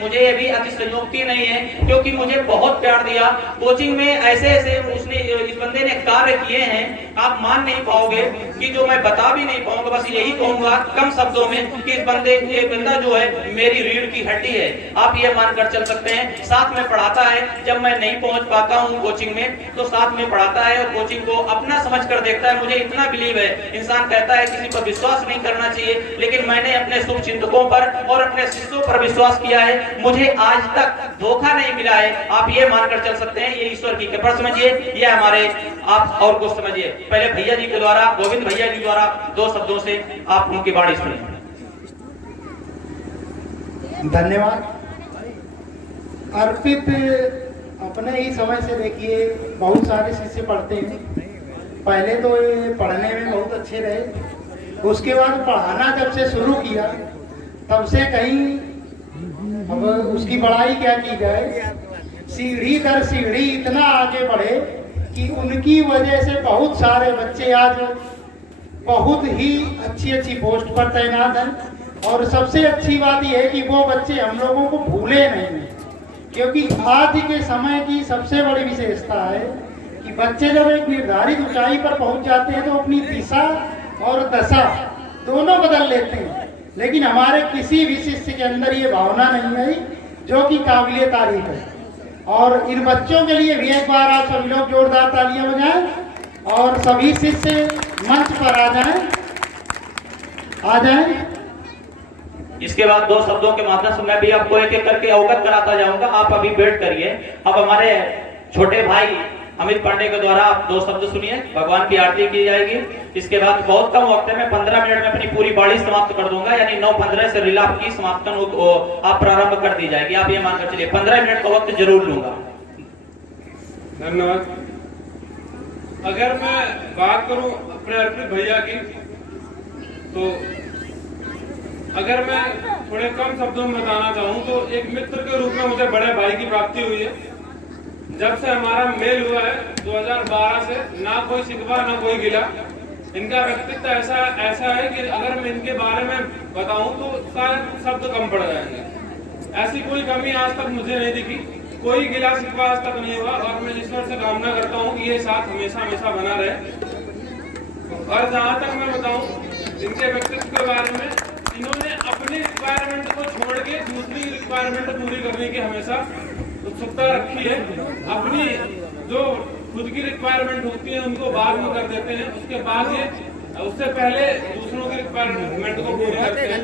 मुझे ये भी अतिशयोक्ति नहीं है, क्योंकि मुझे बहुत प्यार दिया। कोचिंग में ऐसे ऐसे उसने इस बंदे ने कार्य किए हैं, आप मान नहीं पाओगे कि जो मैं बता भी नहीं पाऊंगा। बस यही कहूंगा कम शब्दों में कि ये बंदा जो है मेरी रीढ़ की हड्डी है, आप ये मानकर चल सकते हैं। साथ में पढ़ाता है, जब मैं नहीं पहुंच पाता हूं कोचिंग में तो साथ में पढ़ाता है और कोचिंग को अपना समझ कर देखता है। मुझे इतना बिलीव है, इंसान कहता है किसी पर विश्वास नहीं करना चाहिए, लेकिन मैंने अपने शुभचिंतकों पर और अपने शिष्यों पर विश्वास किया है, मुझे आज तक धोखा नहीं मिला है। आप ये मानकर चल सकते हैं, ये ईश्वर की कृपा समझिए, ये हमारे आप और कुछ समझिए। पहले भैया जी के द्वारा, गोविंद भैया जी द्वारा 2 शब्दों से आप उनकी वाणी सुनिए। धन्यवाद। अर्पित अपने ही समय से देखिए बहुत सारे शिष्य पढ़ते हैं। पहले तो ये पढ़ने में बहुत अच्छे रहे, उसके बाद पढ़ाना जब से शुरू किया तब से कहीं अब उसकी बड़ाई क्या की जाए, सीढ़ी दर सीढ़ी इतना आगे बढ़े कि उनकी वजह से बहुत सारे बच्चे आज बहुत ही अच्छी अच्छी पोस्ट पर तैनात हैं। और सबसे अच्छी बात यह है कि वो बच्चे हम लोगों को भूले नहीं, क्योंकि आज के समय की सबसे बड़ी विशेषता है कि बच्चे जब एक निर्धारित ऊंचाई पर पहुंच जाते हैं तो अपनी दिशा और दशा दोनों बदल लेते हैं। लेकिन हमारे किसी भी शिष्य के अंदर ये भावना नहीं आई, जो कि काबिले तारीफ है। और इन बच्चों के लिए भी एक बार आप सभी लोग जोरदार तालियां बजाएं और सभी शिष्य मंच पर आ जाएं। इसके बाद 2 शब्दों के माध्यम से मैं भी आपको एक एक करके अवगत कराता जाऊंगा, आप अभी वेट करिए। अब हमारे छोटे भाई अमित पांडे के द्वारा आप 2 शब्द सुनिए, भगवान की आरती की जाएगी। इसके बाद बहुत कम वक्त में 15 मिनट में अपनी पूरी बाड़ी समाप्त कर दूंगा, यानी 9:15 से लीला की समाप्तन आप प्रारंभ कर दी जाएगी। आप ये मानकर चलिए 15 मिनट का वक्त जरूर लूंगा। धन्यवाद। अगर मैं बात करूं अपने अर्पित भैया की, तो अगर मैं थोड़े कम शब्दों में बताना चाहूँ तो एक मित्र के रूप में मुझे बड़े भाई की प्राप्ति हुई है। जब से हमारा मेल हुआ है 2012 से, ना कोई शिकवा ना कोई गिला। इनका व्यक्तित्व ऐसा है कि अगर मैं इनके बारे में बताऊं तो शायद शब्द कम पड़ जाएंगे। ऐसी कोई कमी आज तक मुझे नहीं दिखी, कोई गिला शिकवा आज तक नहीं हुआ। और मैं ईश्वर से कामना करता हूं कि ये साथ हमेशा हमेशा बना रहे। और जहां तक मैं बताऊं इनके व्यक्तित्व के बारे में, इन्होंने अपनी रिक्वायरमेंट को छोड़ के दूसरी रिक्वायरमेंट पूरी करने की हमेशा उत्सुकता रखी है। अपनी जो खुद की रिक्वायरमेंट होती है उनको बाद में कर देते हैं, उसके बाद ये उससे पहले दूसरों की रिक्वायरमेंट को पूरी करते हैं।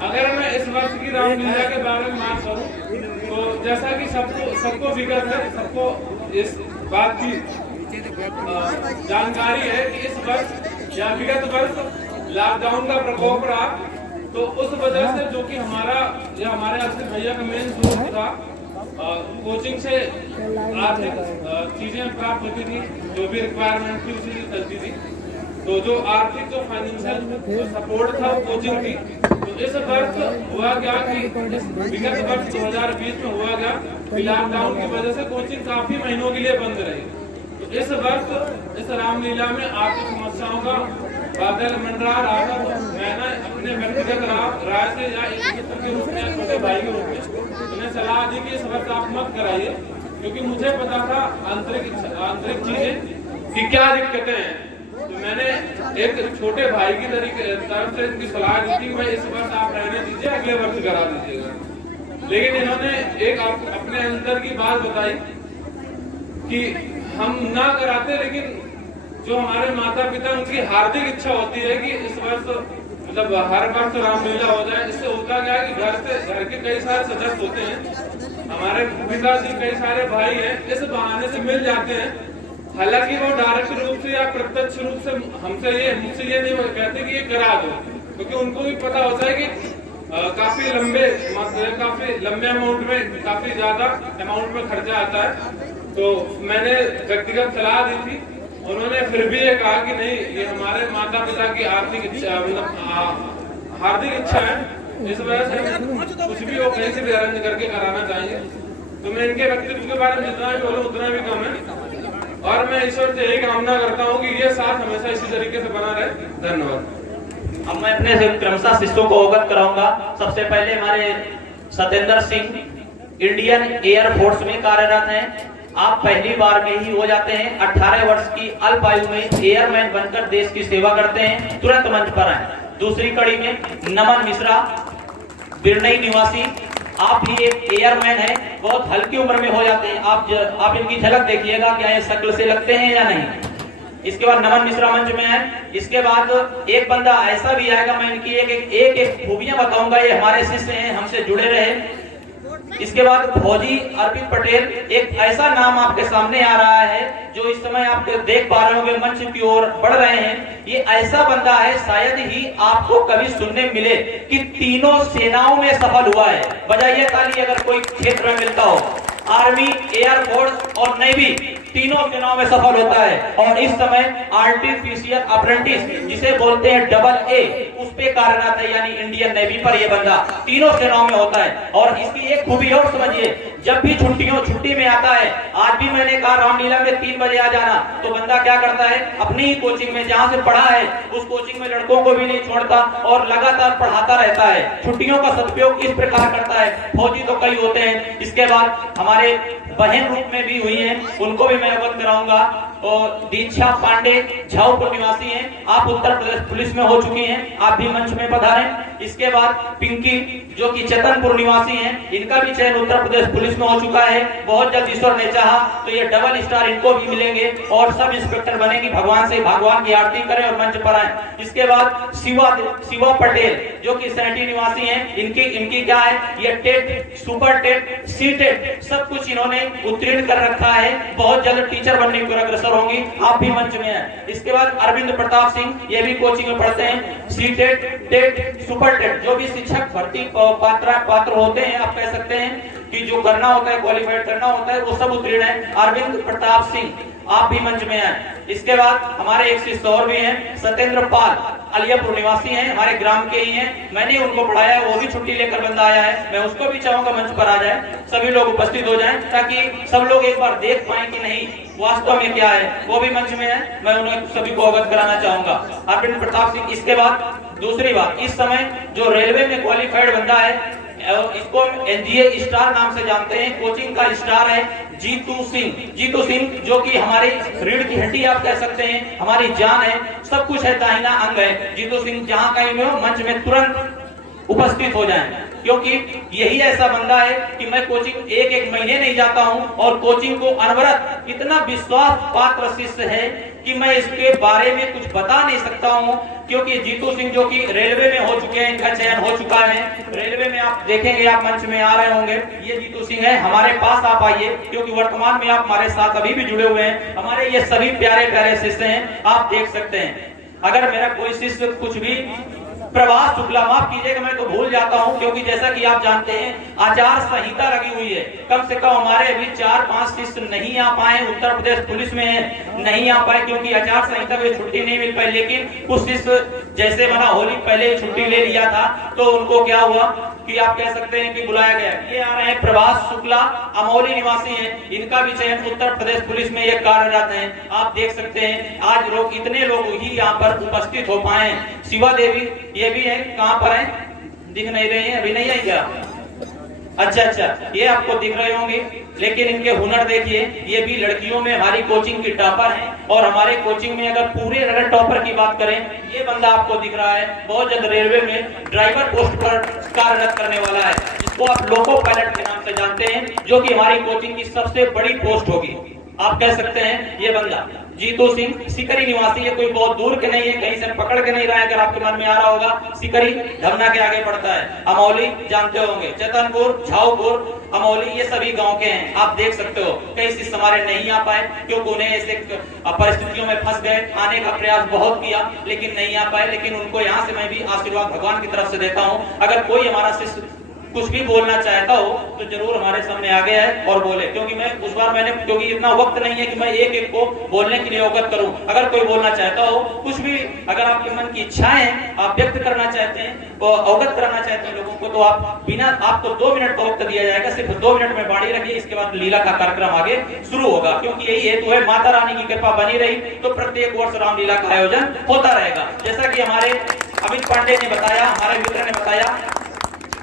अगर मैं इस वर्ष की रामलीला के बारे में बात करूं तो जैसा कि सबको विगत है, सबको इस बात की जानकारी है कि इस वर्ष या विगत वर्ष लॉकडाउन का प्रकोप रहा, तो उस वजह से जो कि हमारे अर्पित भैया का मेन सोर्स था, कोचिंग से आर्थिक चीजें प्राप्त होती थी, जो भी रिक्वायरमेंट थी उसी चलती थी। तो जो आर्थिक जो फाइनेंशियल सपोर्ट था कोचिंग की, तो इस वर्ष हुआ क्या कि विगत वर्ष 2020 में हुआ क्या कि लॉकडाउन की वजह से कोचिंग काफी महीनों के लिए बंद रही। तो इस वर्ष इस रामलीला में आर्थिक समस्याओं का बादल मंडरा रहा था। तो मैंने अपने व्यक्तिगत राय से या एक मित्र के रूप में, छोटे भाई के रूप में उन्हें सलाह दी कि इस वर्ष आप मत कराइए, क्योंकि मुझे पता था आंतरिक चीजें कि क्या दिक्कतें हैं। तो मैंने एक छोटे भाई की तरफ से इनकी सलाह दी थी, मैं इस वर्ष आप रहने दीजिए, अगले वर्ष करा दीजिएगा। लेकिन इन्होंने एक अपने अंदर की बात बताई कि हम ना कराते, लेकिन जो हमारे माता पिता उनकी हार्दिक इच्छा होती है कि इस वर्ष मतलब हर वर्ष रामलीला हो जाए। इससे होता क्या है कि घर के कई सारे सदस्य होते हैं, हमारे पिताजी कई सारे भाई हैं, इस बहाने से मिल जाते हैं। हालांकि वो डायरेक्ट रूप से या प्रत्यक्ष रूप से मुझसे ये नहीं कहते कि ये करा दो, क्योंकि उनको भी पता होता है कि काफी लंबे अमाउंट में, काफी ज्यादा अमाउंट में खर्चा आता है। तो मैंने व्यक्तिगत सलाह दी थी, उन्होंने फिर भी ये कहा कि नहीं, ये हमारे माता पिता की आर्थिक इच्छा मतलब हार्दिक इच्छा है, इस वजह से कुछ भी वो कहीं से भी अरेंज करके कराना चाहिए। तो मैं इनके व्यक्तित्व के बारे में जितना भी बोलूं उतना भी कम है। और मैं ईश्वर से यही कामना करता हूं कि ये साथ हमेशा इसी तरीके से बना रहे। धन्यवाद। अब मैं अपने क्रमशः शिष्यों को अवगत कराऊंगा। सबसे पहले हमारे Satendra Singh Indian air force में कार्यरत हैं। आप पहली बार में ही हो जाते हैं। 18 वर्ष की अल्प आयु में एयरमैन बनकर देश की सेवा करते हैं। तुरंत मंच पर आए। दूसरी कड़ी में नमन मिश्रा, बिरनई निवासी, आप भी एक एयरमैन हैं। बहुत हल्की उम्र में हो जाते हैं। आप इनकी झलक देखिएगा, क्या ये शक्ल से लगते हैं या नहीं। इसके बाद नमन मिश्रा मंच में है। इसके बाद एक बंदा ऐसा भी आएगा, मैं इनकी एक खूबियां बताऊंगा, ये हमारे शिष्य हैं, हमसे जुड़े रहे। इसके बाद फौजी अर्पित पटेल, एक ऐसा नाम आपके सामने आ रहा है जो इस समय आप देख पा रहे होंगे, मंच की ओर बढ़ रहे हैं। ये ऐसा बंदा है, शायद ही आपको कभी सुनने मिले कि तीनों सेनाओं में सफल हुआ है। बजाइए ताली अगर कोई क्षेत्र में मिलता हो। आर्मी, एयरफोर्स और नेवी तीनों सेनाओं में सफल होता है। और इस समय आर्टिफिशियल अप्रेंटिस जिसे बोलते हैं AA, उस पे कार्यरत है, यानी इंडियन नेवी पर ये बंदा तीनों सेनाओं में होता है। और इसकी एक खूबी और समझिए, जब भी छुट्टी में आता है, आज भी मैंने कहा रामलीला में 3 बजे आ जाना, तो बंदा क्या करता है, अपनी ही कोचिंग में जहां से पढ़ा है उस कोचिंग में लड़कों को भी नहीं छोड़ता और लगातार पढ़ाता रहता है। छुट्टियों का सदुपयोग इस प्रकार करता है। फौजी तो कई होते हैं। इसके बाद हमारे बहन रूप में भी हुई हैं, उनको भी मैं अवगत कराऊंगा। और दीक्षा पांडे झाऊपुर निवासी हैं, आप उत्तर प्रदेश पुलिस में हो चुकी हैं, आप भी मंच में पधारें। इसके बाद पिंकी जो कि चेतनपुर निवासी हैं, इनका भी चयन उत्तर प्रदेश पुलिस में हो चुका है। बहुत जल्द ईश्वर ने चाहा तो ये डबल स्टार इनको भी मिलेंगे और सब इंस्पेक्टर बनेंगी। भगवान से भगवान की आरती करें और मंच पर आए। इसके बाद शिवा पटेल जो कि सैटी निवासी हैं, इनकी क्या है, ये TET, super TET, C TET सब कुछ इन्होंने उत्तीर्ण कर रखा है। बहुत जल्द टीचर बनने की अग्रसर होंगी, आप भी मंच में हैं। इसके बाद अरविंद प्रताप सिंह, ये भी कोचिंग में पढ़ते हैं। C TET, TET, super TET, जो भी शिक्षक भर्ती पात्र होते हैं, आप कह सकते हैं कि जो करना होता है, क्वालिफाइड करना होता है, वो सब उत्तीर्ण है। अरविंद प्रताप सिंह, आप भी मंच में हैं। इसके बाद हमारे एक शिष्य और भी हैं, सत्येंद्र पाल, अलियापुर निवासी हैं, हमारे ग्राम के ही हैं। मैंने उनको पढ़ाया है, वो भी छुट्टी लेकर बंदा आया है। मैं उसको भी चाहूंगा मंच पर आ जाए, सभी लोग उपस्थित हो जाएं, ताकि सब लोग एक बार देख पाए कि नहीं वास्तव में क्या है। वो भी मंच में है, मैं उन्हें सभी को अवगत कराना चाहूंगा। अरविंद प्रताप सिंह। इसके बाद दूसरी बात, इस समय जो रेलवे में क्वालिफाइड बंदा है, इसको NGA स्टार नाम से जानते हैं, कोचिंग का स्टार है जीतू सिंह जो कि हमारी रीढ़ की हड्डी आप कह सकते हैं, हमारी जान है, सब कुछ है, दाहिना अंग है। जीतू सिंह जहां कहीं में हो, मंच में तुरंत उपस्थित हो जाएं, क्योंकि यही ऐसा बंदा है कि मैं कोचिंग एक महीने नहीं जाता हूं और कोचिंग को अनवरत इतना विश्वास पात्र शिष्य है कि मैं इसके बारे में कुछ बता नहीं सकता हूं। क्योंकि जीतू सिंह जो कि रेलवे में हो चुके हैं, इनका चयन हो चुका है रेलवे में, आप देखेंगे, आप मंच में आ रहे होंगे, ये जीतू सिंह है। हमारे पास आप आइए, क्योंकि वर्तमान में आप हमारे साथ अभी भी जुड़े हुए हैं। हमारे ये सभी प्यारे प्यारे शिष्य हैं, आप देख सकते हैं। अगर मेरा कोई शिष्य कुछ भी, प्रभास शुक्ला, माफ कीजिएगा मैं तो भूल जाता हूं, क्योंकि जैसा कि आप जानते हैं आचार संहिता लगी हुई है। कम से कम हमारे अभी 4-5 शिष्य नहीं आ पाए, उत्तर प्रदेश पुलिस में नहीं आ पाए, क्योंकि आचार संहिता में छुट्टी नहीं मिल पाई। लेकिन कुछ शिष्य जैसे मना होली पहले छुट्टी ले लिया था, तो उनको क्या हुआ कि आप कह सकते हैं कि बुलाया गया। ये आ रहे हैं प्रभास शुक्ला, अमौली निवासी हैं, इनका भी चयन उत्तर प्रदेश पुलिस में ये कार्यरत हैं, आप देख सकते हैं। आज लोग, इतने लोग ही यहाँ पर उपस्थित हो पाए। शिवा देवी ये भी है, कहाँ पर है, दिख नहीं रही है, अभी नहीं आई क्या? अच्छा, ये आपको दिख रहे होंगे, लेकिन इनके हुनर देखिए। ये भी लड़कियों में हमारी कोचिंग की टॉपर हैं, और हमारे कोचिंग में अगर टॉपर की बात करें, ये बंदा आपको दिख रहा है, बहुत जल्द रेलवे में ड्राइवर पोस्ट पर कार्यरत करने वाला है, जिसको आप लोको पायलट के नाम से जानते हैं, जो कि हमारी कोचिंग की सबसे बड़ी पोस्ट होगी, आप कह सकते हैं। ये बंदा जीतू सिंह, सिकरी निवासी है, कोई बहुत दूर के नहीं है, कहीं से पकड़ के नहीं रहा है, अगर आपके मन में आ रहा होगा। सिकरी धमना के आगे पड़ता है। अमौली जानते होंगे, चेतनपुर, झाऊपुर, अमौली, ये सभी गांव के हैं, आप देख सकते हो। कई शिष्य हमारे नहीं आ पाए, क्योंकि उन्हें ऐसे परिस्थितियों में फंस गए, आने का प्रयास बहुत किया लेकिन नहीं आ पाए। लेकिन उनको यहाँ से मैं भी आशीर्वाद भगवान की तरफ से देता हूँ। अगर कोई हमारा शिष्य कुछ भी बोलना चाहता हो तो जरूर हमारे सामने आ गया है और बोले, क्योंकि मैं उस बार क्योंकि इतना वक्त नहीं है कि मैं एक को बोलने के लिए अवगत करूं। अगर कोई बोलना चाहता हो, कुछ भी अगर आपके मन की इच्छाएं आप व्यक्त करना चाहते हैं, अवगत कराना चाहते हैं लोगों को, तो आप आपको 2 मिनट का वक्त दिया जाएगा, सिर्फ 2 मिनट में बाणी रखिए। इसके बाद लीला का कार्यक्रम आगे शुरू होगा, क्योंकि यही हेतु है, माता रानी की कृपा बनी रही तो प्रत्येक वर्ष रामलीला का आयोजन होता रहेगा। जैसा कि हमारे अमित पांडे ने बताया, हमारे मित्र ने बताया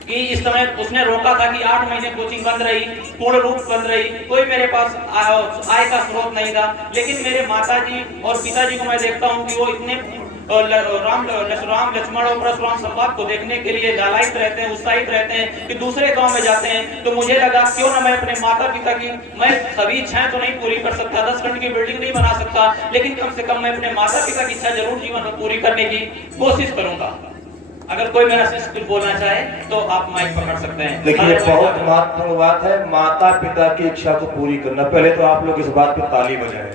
कि इस समय उसने रोका था कि 8 महीने कोचिंग बंद रही, पूर्ण रूप बंद रही, कोई मेरे पास आय का स्रोत नहीं था। लेकिन मेरे माताजी और पिताजी को मैं देखता हूँ कि वो इतने राम लक्ष्मण और परशुराम संवाद को देखने के लिए लालायित रहते हैं, उत्साहित रहते हैं कि दूसरे गांव में जाते हैं। तो मुझे लगा क्यों ना मैं अपने माता पिता की, मैं सभी इच्छाएं तो नहीं पूरी कर सकता, 10 खंड की बिल्डिंग नहीं बना सकता, लेकिन कम से कम मैं अपने माता पिता की इच्छा जरूर जीवन में पूरी करने की कोशिश करूंगा। अगर कोई मेरा शिष्य कुछ बोलना चाहे तो आप माइक पकड़ सकते हैं। देखिए, बहुत महत्वपूर्ण बात है माता पिता की इच्छा को पूरी करना। पहले तो आप लोग इस बात पे ताली बजाएं,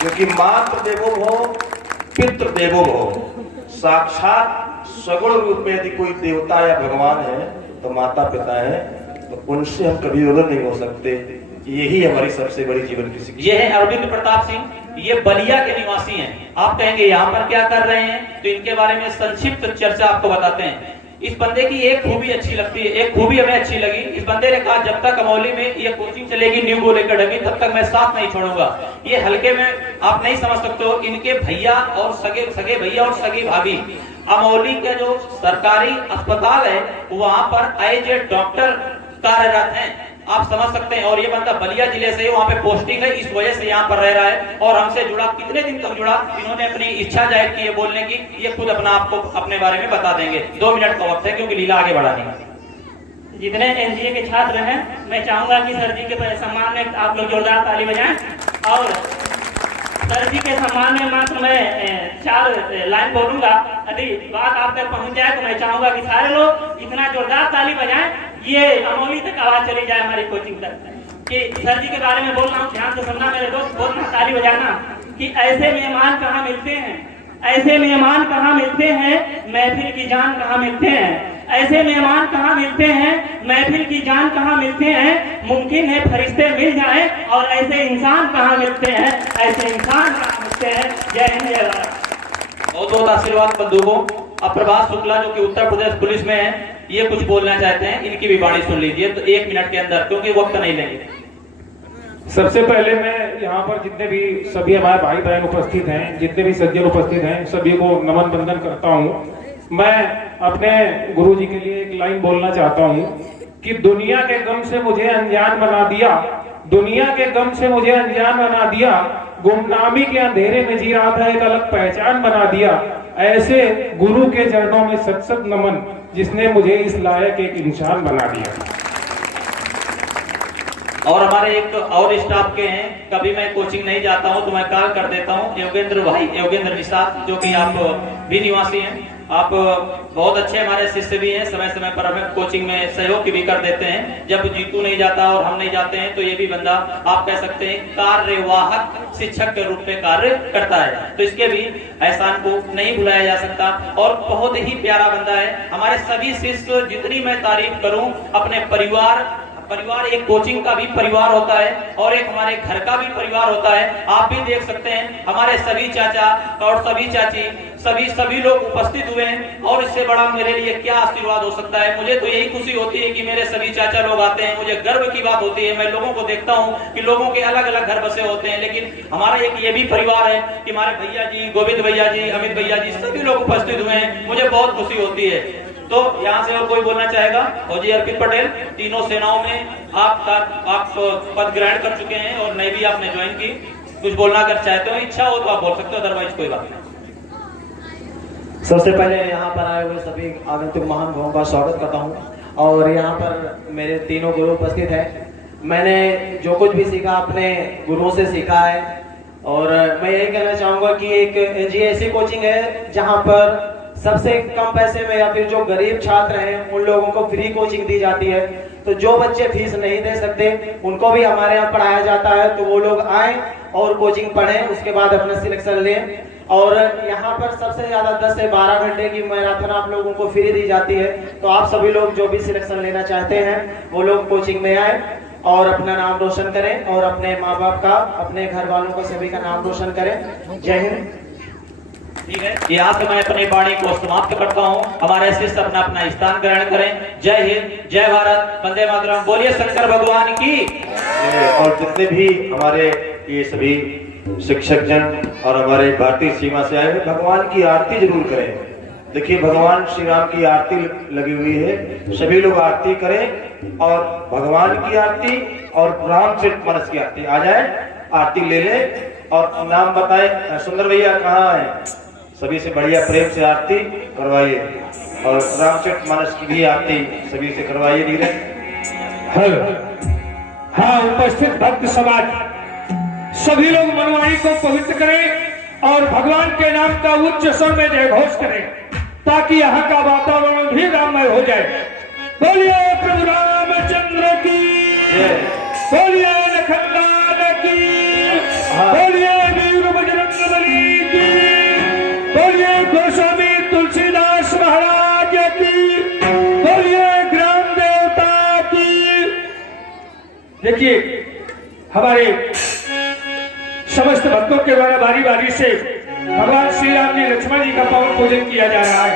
क्योंकि मातृ देवो भव पितृ देवो भव। साक्षात सगुण रूप में यदि कोई देवता या भगवान है तो माता पिता है, तो उनसे हम कभी अलग नहीं हो सकते। यही हमारी सबसे बड़ी जीवन की शिक्षा। ये है अरविंद प्रताप सिंह, ये बलिया के निवासी हैं। आप कहेंगे यहाँ पर क्या कर रहे हैं, तो इनके बारे में संक्षिप्त चर्चा आपको बताते हैं। इस बंदे की एक खूबी अच्छी लगती है, एक खूबी हमें अच्छी लगी। इस बंदे ने कहा जब तक अमौली में ये कोचिंग चलेगी न्यू गोल एकेडमी, तब तक मैं साथ नहीं छोड़ूंगा। ये हल्के में आप नहीं समझ सकते हो। इनके भैया और सगे भैया और सगी भाभी अमौली के जो सरकारी अस्पताल है वहां पर एज ए डॉक्टर कार्यरत हैं, आप समझ सकते हैं। और ये बंदा बलिया जिले से वहां पे पोस्टिंग है, इस वजह से यहाँ पर रह रहा है और हमसे जुड़ा। कितने दिन तक जुड़ा, इन्होंने अपनी इच्छा जाहिर की है बोलने की, ये खुद अपना आपको अपने बारे में बता देंगे। 2 मिनट का वक्त है क्योंकि लीला आगे बढ़ानी है। जितने एनजीए के छात्र हैं, मैं चाहूंगा कि सर जी के सम्मान में आप लोग जोरदार ताली बजाएं। और सर जी के सम्मान में मात्र मैं 4 लाइन बोलूंगा। यदि बात आप तक पहुंच जाए तो मैं चाहूंगा कि सारे लोग इतना जोरदार ताली बजाएं, ये अमौली तक आवाज चली जाए हमारी कोचिंग तक कि सर जी के बारे में बोल रहा हूँ। ध्यान से सुनना मेरे दोस्त, बोलना, ताली बजाना कि ऐसे मेहमान कहाँ मिलते हैं, ऐसे मेहमान कहाँ मिलते हैं, महफिल की जान कहाँ मिलते हैं। ऐसे मेहमान कहाँ मिलते हैं, महफिल की जान कहाँ मिलते हैं। मुमकिन है फरिश्ते मिल जाएं और ऐसे इंसान कहाँ मिलते हैं, ऐसे इंसान कहाँ मिलते हैं। जय हिंद, जय भारत। बहुत बहुत आशीर्वाद बंधुओं। अब प्रभात शुक्ला जो कि उत्तर प्रदेश पुलिस में है, ये कुछ बोलना चाहते हैं, इनकी भी वाणी सुन लीजिए तो 1 मिनट के अंदर, क्योंकि वक्त नहीं लेंगे। सबसे पहले मैं यहाँ पर जितने भी सभी हमारे भाई बहन उपस्थित हैं, जितने भी सज्जन उपस्थित हैं, सभी को नमन बंदन करता हूँ। मैं अपने गुरु जी के लिए एक लाइन बोलना चाहता हूँ कि दुनिया के गम से मुझे अनजान बना दिया, दुनिया के गम से मुझे अनजान बना दिया, गुमनामी के अंधेरे में जी रहा था एक अलग पहचान बना दिया। ऐसे गुरु के चरणों में सत सत नमन, जिसने मुझे इस लायक एक इंसान बना दिया। और हमारे एक और स्टाफ के हैं, कभी मैं कोचिंग नहीं जाता हूं तो मैं कॉल कर देता हूं, योगेंद्र भाई, योगेंद्र निषाद, जो कि आप भी निवासी हैं। आप बहुत अच्छे हमारे शिष्य भी हैं, समय समय पर हमें कोचिंग में सहयोग भी कर देते हैं। जब जीतू नहीं जाता और हम नहीं जाते हैं तो ये भी बंदा आप कह सकते हैं कार्यवाहक शिक्षक के रूप में कार्य करता है, तो इसके भी एहसान को नहीं भुलाया जा सकता। और बहुत ही प्यारा बंदा है। हमारे सभी शिष्य, जितनी मैं तारीफ करूं, अपने परिवार एक कोचिंग का भी परिवार होता है और एक हमारे घर का भी परिवार होता है। आप भी देख सकते हैं हमारे सभी चाचा और सभी चाची, सभी लोग उपस्थित हुए हैं और इससे बड़ा मेरे लिए क्या आशीर्वाद हो सकता है। मुझे तो यही खुशी होती है कि मेरे सभी चाचा लोग आते हैं, मुझे गर्व की बात होती है। मैं लोगों को देखता हूँ कि लोगों के अलग अलग घर बसे होते हैं, लेकिन हमारा एक ये भी परिवार है कि हमारे भैया जी, गोविंद भैया जी, अमित भैया जी, सभी लोग उपस्थित हुए हैं। मुझे बहुत खुशी होती है। तो यहाँ से और कोई बोलना चाहेगा? फौजी अर्पित पटेल, तीनों सेनाओं में आप पद ग्रहण कर चुके हैं और नेवी आपने ज्वाइन की। कुछ बोलना अगर चाहते हो, इच्छा हो तो आप बोल सकते हो, अदरवाइज कोई बात नहीं। सबसे पहले यहाँ पर आए हुए सभी आगंतुक महानुभावों का स्वागत करता हूँ। और यहाँ पर मेरे तीनों गुरु उपस्थित हैं। मैंने जो कुछ भी सीखा अपने गुरुओं से सीखा है। और मैं यही कहना चाहूँगा कि एक एनजीए ऐसी कोचिंग है जहाँ पर सबसे कम पैसे में या फिर जो गरीब छात्र हैं उन लोगों को फ्री कोचिंग दी जाती है। तो जो बच्चे फीस नहीं दे सकते उनको भी हमारे यहाँ पढ़ाया जाता है, तो वो लोग आए और कोचिंग पढ़ें, उसके बाद अपना सिलेक्शन लें। और यहाँ पर सबसे ज्यादा 10 से 12 घंटे की मैराथन आप लोगों को फ्री दी जाती है। तो आप सभी लोग जो भी सिलेक्शन लेना चाहते हैं वो लोग कोचिंग में आए और अपना नाम रोशन करें और अपने माँ बाप का, अपने घर वालों का, सभी का नाम रोशन करें। जय हिंद। ठीक है, यहाँ से मैं अपनी वाणी को समाप्त करता हूँ। हमारे शिष्य अपना अपना स्थान ग्रहण करें। जय हिंद, जय भारत, वंदे मातरम। बोलिए शंकर भगवान की। और जितने भी हमारे ये सभी शिक्षक जन और हमारे भारतीय सीमा से आए हुए, भगवान की आरती जरूर करें। देखिए भगवान श्री राम की आरती लगी हुई है, सभी लोग आरती करें और भगवान की आरती और रामचरितमानस की आरती। आ जाए, आरती ले ले और नाम बताएं। सुंदर भैया कहाँ है? सभी से बढ़िया प्रेम से आरती करवाइए और रामचरितमानस की भी आरती सभी से करवाइए। धीरे हाँ, उपस्थित भक्त समाज सभी लोग मनवाणी को पवित्र करें और भगवान के नाम का उच्च स्वर में जय घोष करें ताकि यहाँ का वातावरण भी राममय हो जाए। बोलिए प्रभु रामचंद्र की, बोलिए लखनलाल की, बोलिए वीर बजरंगबली की, बोलिए गोस्वामी तुलसीदास महाराज की, बोलिए ग्राम देवता की। देखिए हमारे समस्त भक्तों के द्वारा बारी बारी से भगवान श्री राम जी लक्ष्मण जी का पावन पूजन किया जा रहा है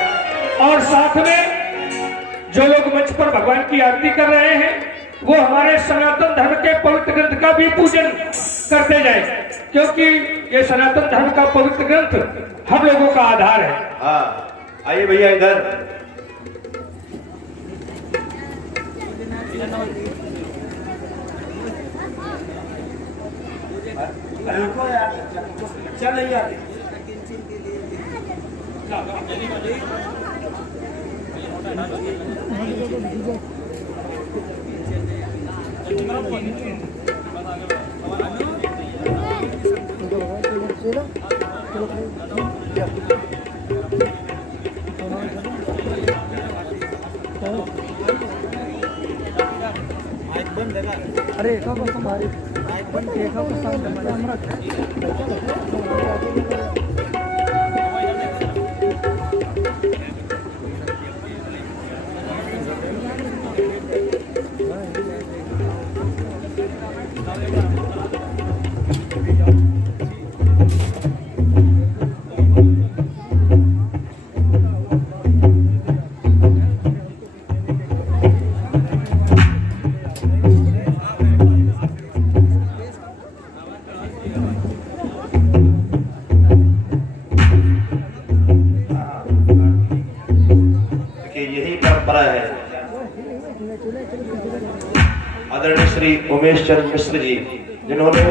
और साथ में जो लोग मंच पर भगवान की आरती कर रहे हैं वो हमारे सनातन धर्म के पवित्र ग्रंथ का भी पूजन करते जाए, क्योंकि ये सनातन धर्म का पवित्र ग्रंथ हम लोगों का आधार है। हाँ, आइए भैया इधर। चल नहीं आते। अरे आदरणीय श्री उमेश चंद्र मिश्र जी, जिन्होंने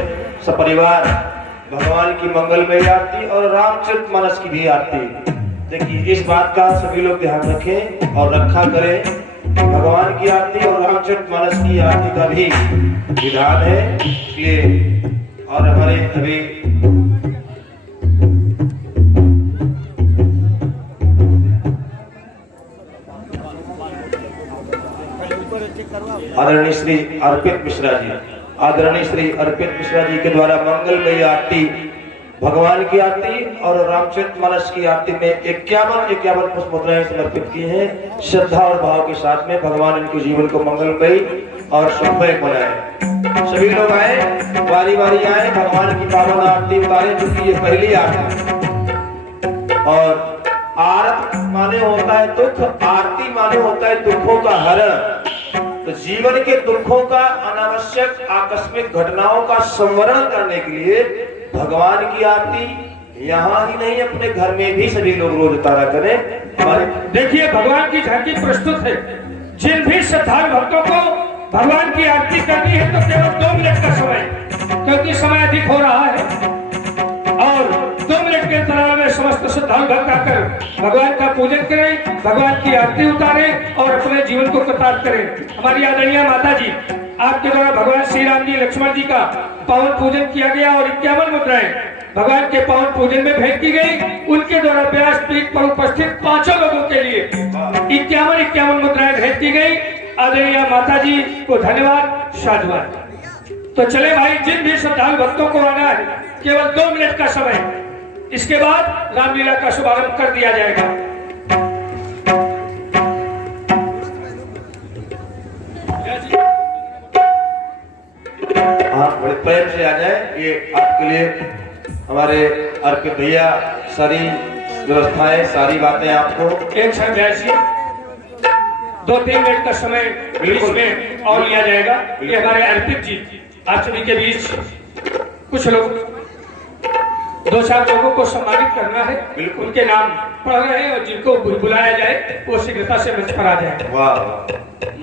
सपरिवार भगवान की मंगलमय आरती और रामचरितमानस की भी आरती। देखिए इस बात का सभी लोग ध्यान रखें और रखा करें। भगवान की आरती और रामचरितमानस की आरती का भी विधान है, इसलिए और हमारे अभी आदरणीय श्री अर्पित मिश्रा जी, आदरणीय श्री अर्पित मिश्रा जी के द्वारा मंगलमयी आरती, भगवान की आरती और रामचरितमानस की आरती में 51 पुष्प मुद्राएं समर्पित की हैं। श्रद्धा और भाव के साथ में भगवान इनके जीवन को मंगलमयी और शुभमय बनाए। सभी लोग आए, बारी बारी आए, भगवान की पावन आरती उतारे, क्योंकि ये पहली आरती। और आरत माने होता है दुख, आरती माने होता है दुखों का हरण। तो जीवन के दुखों का, अनावश्यक आकस्मिक घटनाओं का संवरण करने के लिए भगवान की आरती यहाँ ही नहीं अपने घर में भी सभी लोग रोज उतारा करें। हमारे देखिए भगवान की झांकी प्रस्तुत है। जिन भी श्रद्धालु भक्तों को भगवान की आरती करनी है तो केवल 2 मिनट का समय, क्योंकि समय अधिक हो रहा है, और 2 मिनट के अंतराल में समस्त श्रद्धालु भक्त आकर भगवान का पूजन करें, भगवान की आरती उतारें और अपने जीवन को कृतार्थ करें। हमारी आदरणीय माता जी, आपके द्वारा भगवान श्री राम जी लक्ष्मण जी का पावन पूजन किया गया और 51 मुद्राएं भगवान के पावन पूजन में भेंट की गई। उनके द्वारा व्यास पीठ पर उपस्थित 5 लोगों के लिए 51 मुद्राएं भेंट की गई। आदरणीय माता जी को धन्यवाद, साधुवाद। तो चले भाई, जिन भी श्रद्धालु भक्तों को आना है केवल 2 मिनट का समय, इसके बाद रामलीला का शुभारंभ कर दिया जाएगा। आप बड़े प्रेम से आ जाए। ये आपके लिए हमारे अर्पित भैया सारी व्यवस्थाएं, सारी बातें आपको एक क्षण ऐसी 2-3 मिनट का समय बीच में और लिया जाएगा। ये हमारे अर्पित जी आप सभी के बीच कुछ लोग दो चार लोगों को सम्मानित करना है, बिल्कुल। उनके नाम पढ़ रहे हैं और जिनको बुलाया जाए वो शीघ्रता से मंच पर आ जाए। वाह,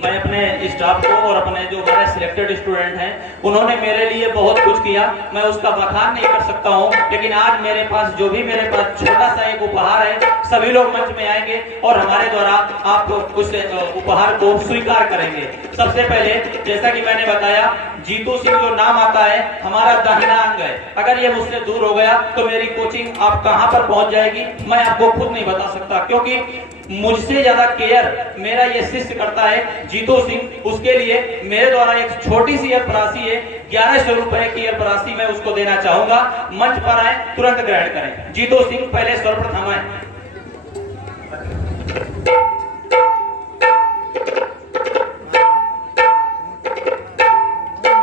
मैं अपने स्टाफ को और अपने जो हमारे सिलेक्टेड स्टूडेंट हैं उन्होंने मेरे लिए बहुत कुछ किया, मैं उसका बखान नहीं कर सकता हूं, लेकिन आज मेरे पास जो भी मेरे पास छोटा सा एक उपहार है, सभी लोग मंच में आएंगे और हमारे द्वारा आप उस उपहार को स्वीकार करेंगे। सबसे पहले जैसा कि मैंने बताया, जीतू सिंह जो नाम आता है हमारा दाहिना अंग है, अगर ये मुझसे दूर हो गया तो मेरी कोचिंग आप कहां पर पहुंच जाएगी मैं आपको खुद नहीं बता सकता, क्योंकि मुझसे ज्यादा केयर मेरा ये शिष्य करता है जीतू सिंह। उसके लिए मेरे द्वारा एक छोटी सी अर्थ राशि है, 1100 रुपए की अर्थ राशि मैं उसको देना चाहूंगा। मंच पर आए, तुरंत ग्रहण करें। जीतू सिंह पहले सर्वप्रथम आए।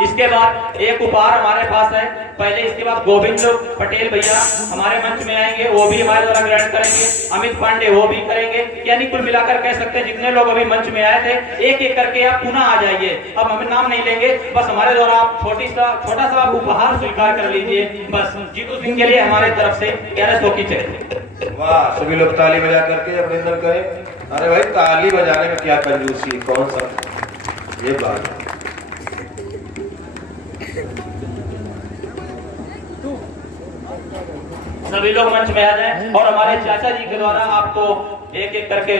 इसके बाद एक उपहार हमारे पास है, पहले इसके बाद गोविंद पटेल भैया हमारे मंच में आएंगे, वो भी हमारे द्वारा ग्रहण करेंगे। अमित पांडे वो भी करेंगे, यानी कुल मिलाकर कह सकते हैं जितने लोग अभी मंच में आए थे एक एक करके आप पुनः आ जाइए। अब हम नाम नहीं लेंगे, बस हमारे द्वारा आप छोटा सा आप उपहार स्वीकार कर लीजिए। बस जीतू सिंह के लिए हमारे तरफ से 1100 की चेक। वाह, सभी लोग ताली बजा करके अभिनंदन करें। अरे भाई, ताली बजाने में क्या कंजूसी, कौन सा ये बात। सभी लोग मंच में आ जाएं और हमारे चाचा जी के द्वारा आपको एक एक करके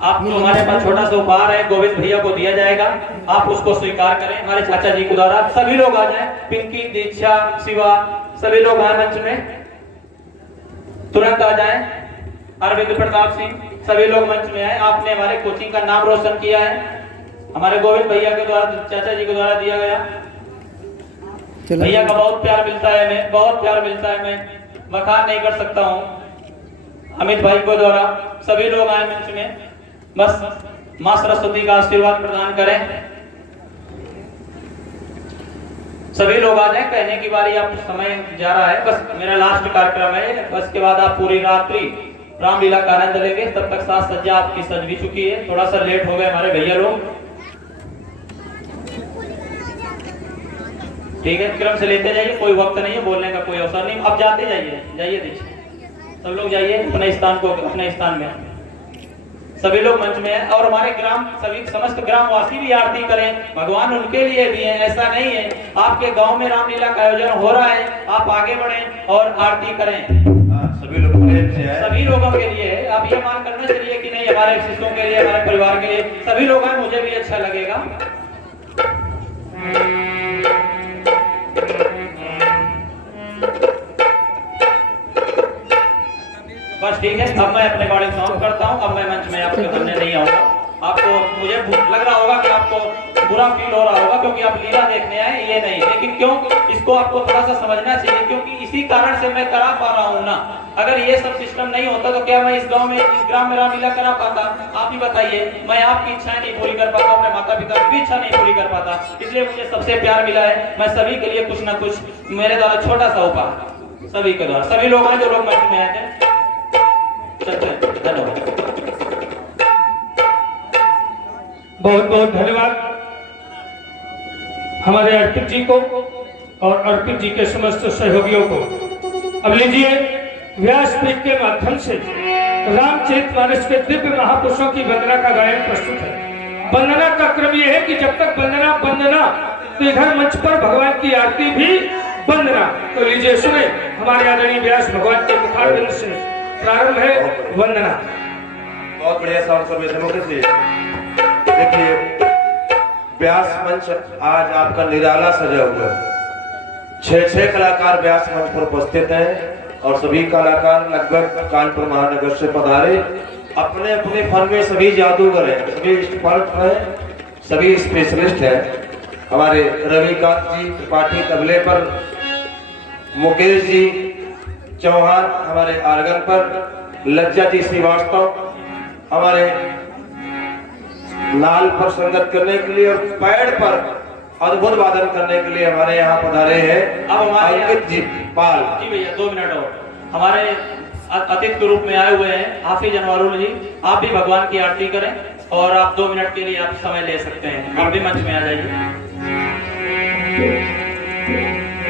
आप जो हमारे पास छोटा सा उपहार है गोविंद भैया को दिया जाएगा, आप उसको स्वीकार करें हमारे चाचा जी के द्वारा। सभी लोग आ जाएं, पिंकी, दीक्षा, शिवा, सभी लोग आए मंच में, तुरंत आ जाएं। अरविंद प्रताप सिंह, सभी लोग मंच में आए। आपने हमारे कोचिंग का नाम रोशन किया है, हमारे गोविंद भैया के द्वारा, चाचा जी के द्वारा दिया गया। भैया का बहुत प्यार मिलता है, मैं बहुत प्यार मिलता है, मैं बखान नहीं कर सकता हूं। अमित भाई को द्वारा सभी लोग आए मंच में, बस मां सरस्वती का आशीर्वाद प्रदान करें। सभी लोग आ जाए, कहने की बारी, आप समय जा रहा है, बस मेरा लास्ट कार्यक्रम है, बस के बाद आप पूरी रात्रि रामलीला का आनंद लेंगे। तब तक साज सज्जा आपकी सज भी चुकी है, थोड़ा सा लेट हो गए हमारे भैया लोग, ठीक है। क्रम से लेते जाइए, कोई वक्त नहीं है, बोलने का कोई अवसर नहीं। अब जाते जाइए, जाइए दीजिए, सब लोग जाइए अपने स्थान को, अपने स्थान में सभी लोग मंच में हैं। और हमारे ग्राम सभी समस्त ग्रामवासी भी आरती करें, भगवान उनके लिए भी है, ऐसा नहीं है। आपके गांव में रामलीला का आयोजन हो रहा है, आप आगे बढ़ें और आरती करें। सभी लोग प्रेम से आए, सभी लोगों के लिए है, आप ये मान करना चाहिए कि नहीं हमारे शिष्यों के लिए, हमारे परिवार के लिए, सभी लोग हैं, मुझे भी अच्छा लगेगा। बस ठीक है, अब मैं अपने बारे समाप्त करता हूँ। अब मैं मंच में आपके सामने नहीं आऊंगा। आपको मुझे लग रहा होगा कि आपको बुरा फील हो रहा होगा क्योंकि आप लीला देखने आए, ये नहीं, लेकिन क्यों, इसको आपको थोड़ा सा समझना चाहिए, क्योंकि इसी कारण से मैं करा पा रहा हूँ ना। अगर ये सब सिस्टम नहीं होता तो क्या मैं इस गांव में, इस ग्राम में रामलीला करा पाता? आप ही बताइए। मैं आपकी इच्छाएं नहीं पूरी कर पाता, अपने माता पिता की भी इच्छा नहीं पूरी कर पाता, इसलिए मुझे सबसे प्यार मिला है। मैं सभी के लिए कुछ ना कुछ मेरे द्वारा छोटा सा उपहार सभी के द्वारा, सभी लोग आए जो लोग मंच में आए थे। धन्यवाद, बहुत बहुत धन्यवाद हमारे अर्पित जी को और अर्पित जी के समस्त सहयोगियों को। अब लीजिए व्यासपीठ के माध्यम से रामचरितमानस के दिव्य महापुरुषों की वंदना का गायन प्रस्तुत है। वंदना का क्रम यह है कि जब तक वंदना तो इधर मंच पर भगवान की आरती भी वंदना। तो लीजिए सुने, हमारे आदरणीय व्यास भगवान के मुखारबिंद से प्रारंभ है वंदना। बहुत बढ़िया साउंड सर्विस से देखिए, व्यास मंच आज आपका निराला सजा हुआ है। 6 कलाकार व्यास मंच पर उपस्थित हैं और सभी कलाकार लगभग कानपुर महानगर से पधारे। अपने अपने फन में सभी जादूगर हैं, सभी एक्सपर्ट हैं, सभी स्पेशलिस्ट हैं। हमारे रविकांत जी त्रिपाठी तबले पर, मुकेश जी चौहान हमारे आर्गन पर, लज्जा जी श्रीवास्तव हमारे नाल पर संगत करने के लिए और पैड पर अद्भुत वादन करने के लिए हमारे यहाँ पधारे हैं। अब हमारे अंकित जी पाल जी भैया 2 मिनट और हमारे अतिथि के रूप में आए हुए हैं हाफिज अनवारुल जी, आप भी भगवान की आरती करें और आप 2 मिनट के लिए आप समय ले सकते हैं, आप भी मंच में आ जाइए।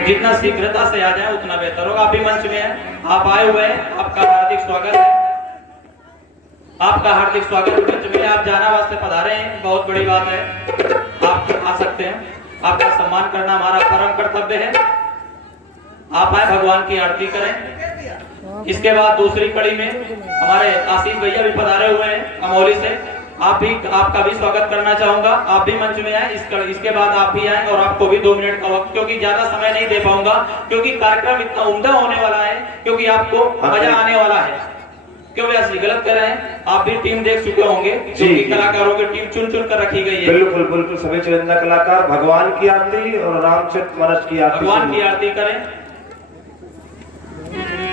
जितना शीघ्रता से आ जाए उतना बेहतर होगा। आप भी मंच में हैं, आप आए हुए हैं, आपका हार्दिक स्वागत है। आपका हार्दिक स्वागत मंच में। आप जहानाबाद से पधारे हैं, बहुत बड़ी बात है, आप आ सकते हैं। आपका सम्मान करना हमारा परम कर्तव्य है। आप आए, भगवान की आरती करें। इसके बाद दूसरी कड़ी में हमारे आशीष भैया भी पधारे हुए हैं अमोली से, आपका भी स्वागत करना चाहूंगा। आप भी मंच में आए। इसके बाद आप भी आए और आपको भी 2 मिनट का वक्त, क्योंकि ज्यादा समय नहीं दे पाऊंगा, क्योंकि कार्यक्रम इतना उम्दा होने वाला है, क्योंकि आपको मजा आने वाला है। क्यों व्यास जी गलत कर रहे हैं? आप भी टीम देख चुके होंगे, क्योंकि कलाकारों की टीम चुन चुन कर रखी गई है। बिल्कुल बिल्कुल, सभी चुनिंदा कलाकार भगवान की आरती और रामचरितमानस की आरती, भगवान की आरती करें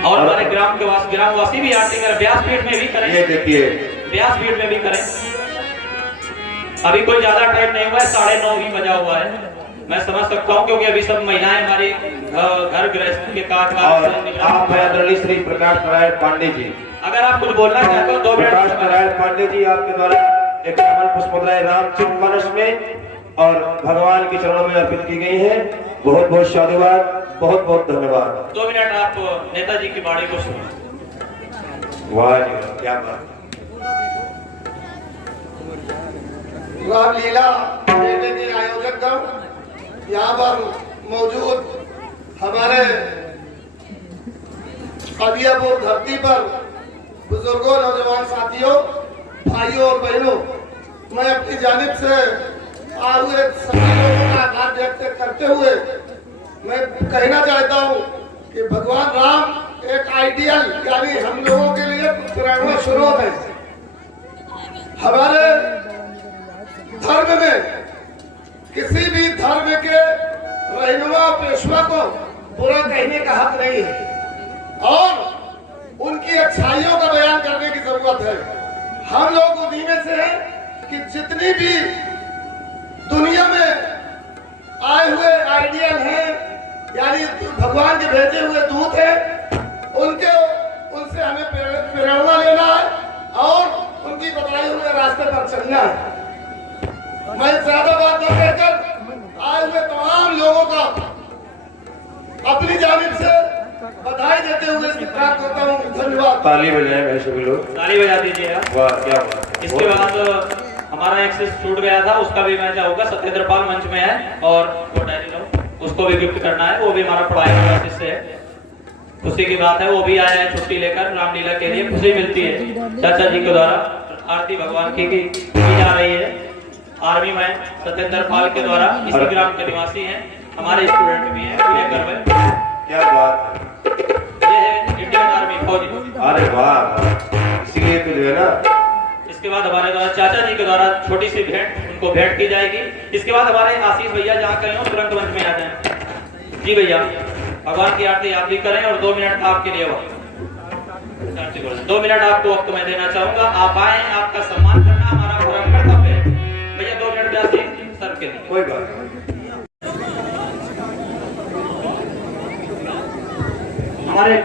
और हमारे ग्रामवासी भी आरती करें। व्यासपीठ में भी करें, ये देखिए व्यासपीठ में भी करें। अभी कोई ज्यादा टाइम नहीं हुआ है, 9:30 ही बजा हुआ है। मैं समझ सकता हूँ, क्योंकि अभी सब महिलाएं हमारी घर गृहस्थ के काज आप आदरणीय श्री प्रकाश नारायण पांडे जी, अगर आप कुछ बोलना चाहते हो 2 मिनट। प्रकाश नारायण पांडे जी, आपके द्वारा एक कमल पुष्पमालाएं रामचरितमानस में और भगवान के चरणों में अर्पित की गई है। बहुत बहुत साधुवाद, बहुत बहुत धन्यवाद। 2 मिनट आप नेताजी की बाणी को सुनो। वाह जी वाह, क्या बात। रामलीला मेले के आयोजक गण, यहाँ पर मौजूद हमारे अदियापुर धरती पर बुजुर्गों, नौजवान साथियों, भाइयों और बहनों, मैं अपनी जानिब से आए हुए सभी लोगों का आभार व्यक्त करते हुए मैं कहना चाहता हूँ कि भगवान राम एक आइडियल, यानी हम लोगों के लिए प्रेरणा स्रोत है। हमारे धर्म में किसी भी धर्म के रहनुमा पेशवा को बुरा कहने का हक नहीं है और उनकी अच्छाइयों का बयान करने की जरूरत है। हम लोग उन्हीं में से हैं कि जितनी भी दुनिया में आए हुए आइडियल हैं, यानी भगवान के भेजे हुए दूत हैं, उनसे हमें प्रेरणा लेना है और उनकी बताए हुए रास्ते पर चलना है। मैं ज्यादा बात न कहकर आए हुए तमाम लोगों का अपनी जानिब से बधाई देते हुए स्वीकार करता हूँ। धन्यवाद। ताली बजाएं भाई सभी लोग, ताली बजा दीजिए आप। वाह क्या बात। इसके बाद हमारा एक से छूट गया था, उसका भी मैं चाहूंगा, सत्येंद्र पाल मंच में है और वो डायरी लो, उसको भी गिफ्ट करना है। वो भी हमारा पढ़ाई हुआ शिष्य है, खुशी की बात है। वो भी आया है छुट्टी लेकर रामलीला के लिए, खुशी मिलती है। चाचा जी के द्वारा आरती भगवान की जा रही है। आर्मी में सत्येंद्र पाल के द्वारा, इसी ग्राम के निवासी हैं, हमारे स्टूडेंट भी हैं। क्या बात है, ये है इंडियन आर्मी फौजी। अरे वाह, इसीलिए तो जो है ना। इसके बाद हमारे द्वारा चाचा जी के द्वारा छोटी सी भेंट, उनको भेंट की जाएगी। इसके बाद हमारे आशीष भैया जहाँ कहीं हो तुरंत मंच में आ जाए। जी भैया, भगवान की आरती आप भी करें और 2 मिनट आपके लिए वक्त, 2 मिनट आपको वक्त मैं देना चाहूंगा। आप आए, आपका सम्मान करना हमारा परम कर्तव्य है। भैया 2 मिनट व्यास जी सर के लिए। कोई बात नहीं। हमारे